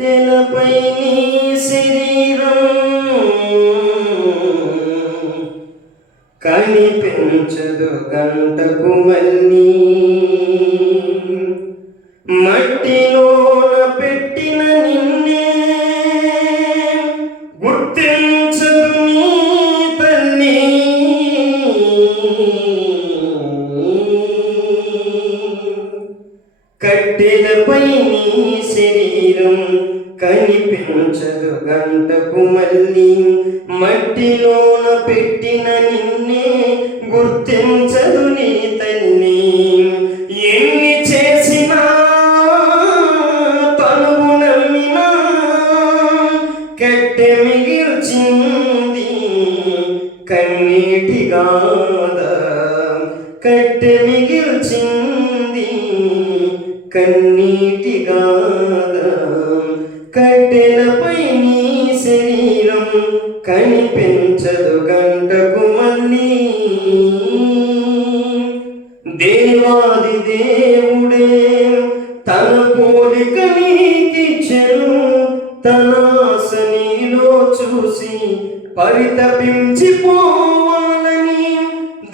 కట్టెలపై నీ శరీరం కనిపించదు గంటకు మళ్ళీ, మట్టిలోన పెట్టిన నిన్నే గుర్తించదు నీ తల్లి. కట్టెలపై నీ శరీరం కనిపించదు గంటకు మళ్ళీ, మట్టిలోన పెట్టిన నిన్నే గుర్తించదు నీ తల్లి. ఎన్ని చేసినా తనువు నమ్మినా కట్టె మిగిల్చింది కన్నీటి గాథ, కట్టె మిగిల్చింది కన్నీటి గాథ. కట్టెలపై నీ శరీరం కనిపించదు గంటకు మళ్ళీ, దేవాది దేవుడే తన పోలిక నీకిచ్చెను, తన ఆశ నీలో చూసి పరితపించిపోవాలని.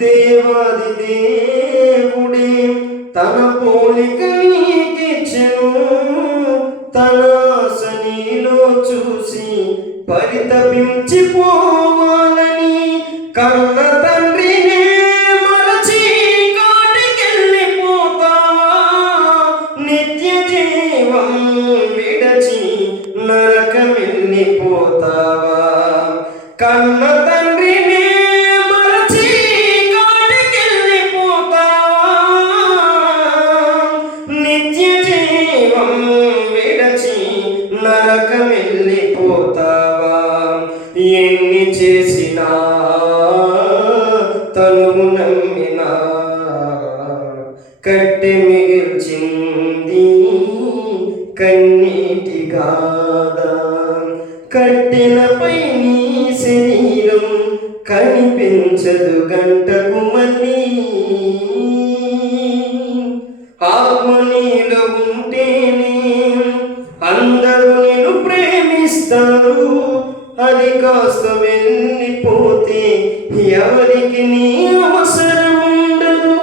దేవాది దేవుడే తన పోలిక నీకిచ్చెను, తన ఆశ నీలో చూసి పరితపించిపోవాలని. కన్న తండ్రినే మరచి కాటికెళ్ళిపోతావా, నిత్య జీవం విడచి నరకమెళ్ళిపోతావా. కన్న తండ్రినే మరచి కాటికెళ్ళిపోతావా, నిత్య జీవం విడచి నరకమెళ్ళిపోతావా. ఎన్ని చేసినా తనువు నమ్మినా కట్టె మిగిల్చింది కన్నీటి గాథ. కట్టెలపై నీ శరీరం కనిపించదు గంటకు మళ్ళీ, ఆత్మ నీలో ఉంటేనే అందరూ నిన్ను ప్రేమిస్తారు, అది కాస్త వెళ్ళిపోతే ఎవరికి నీ అవసరం ఉండదు.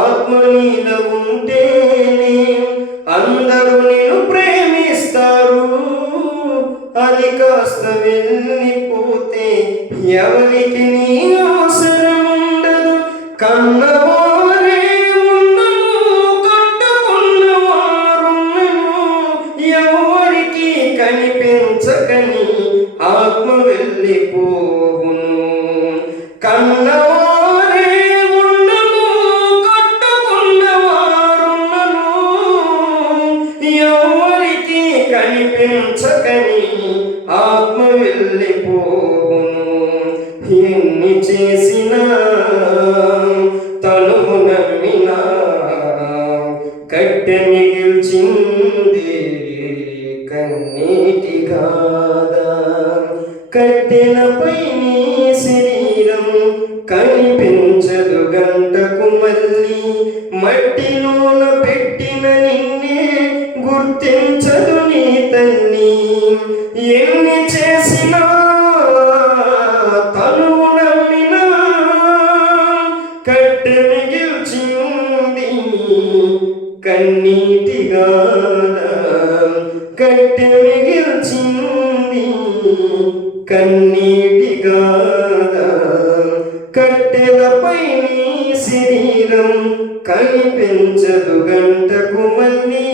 ఆత్మ నీలో ఉంటేనే అందరూ నిన్ను ప్రేమిస్తారు, అది కాస్త వెళ్ళిపోతే ఎవరికి నీ అవసరం ఉండదు. కన్నవారే ఉన్నను కట్టుకున్నవారున్నను ఎవరికి కనిపించకని ఆత్మ వెళ్ళిపోవును. కన్నవారే ఉన్నను కట్టుకున్నవారున్నను ఎవరికి కనిపించకని ఆత్మ వెళ్ళిపోవును. ఎన్ని చేసినా తనువు నమ్మినా కట్టె మిగిల్చింది కన్నీటి గాథ. కట్టెలపై నీ శరీరం కనిపించదు గంటకు మళ్ళీ, మట్టిలోన పెట్టిన నిన్నే గుర్తించదు నీ తల్లి. ఎన్ని చేసినా తనువు నమ్మినా కట్టె మిగిల్చింది కన్నీటి గాథ. కట్టె మిగిల్చింది కన్నీటి గాథ. కట్టెలపై నీ శరీరం కనిపించదు గంటకు మళ్ళీ.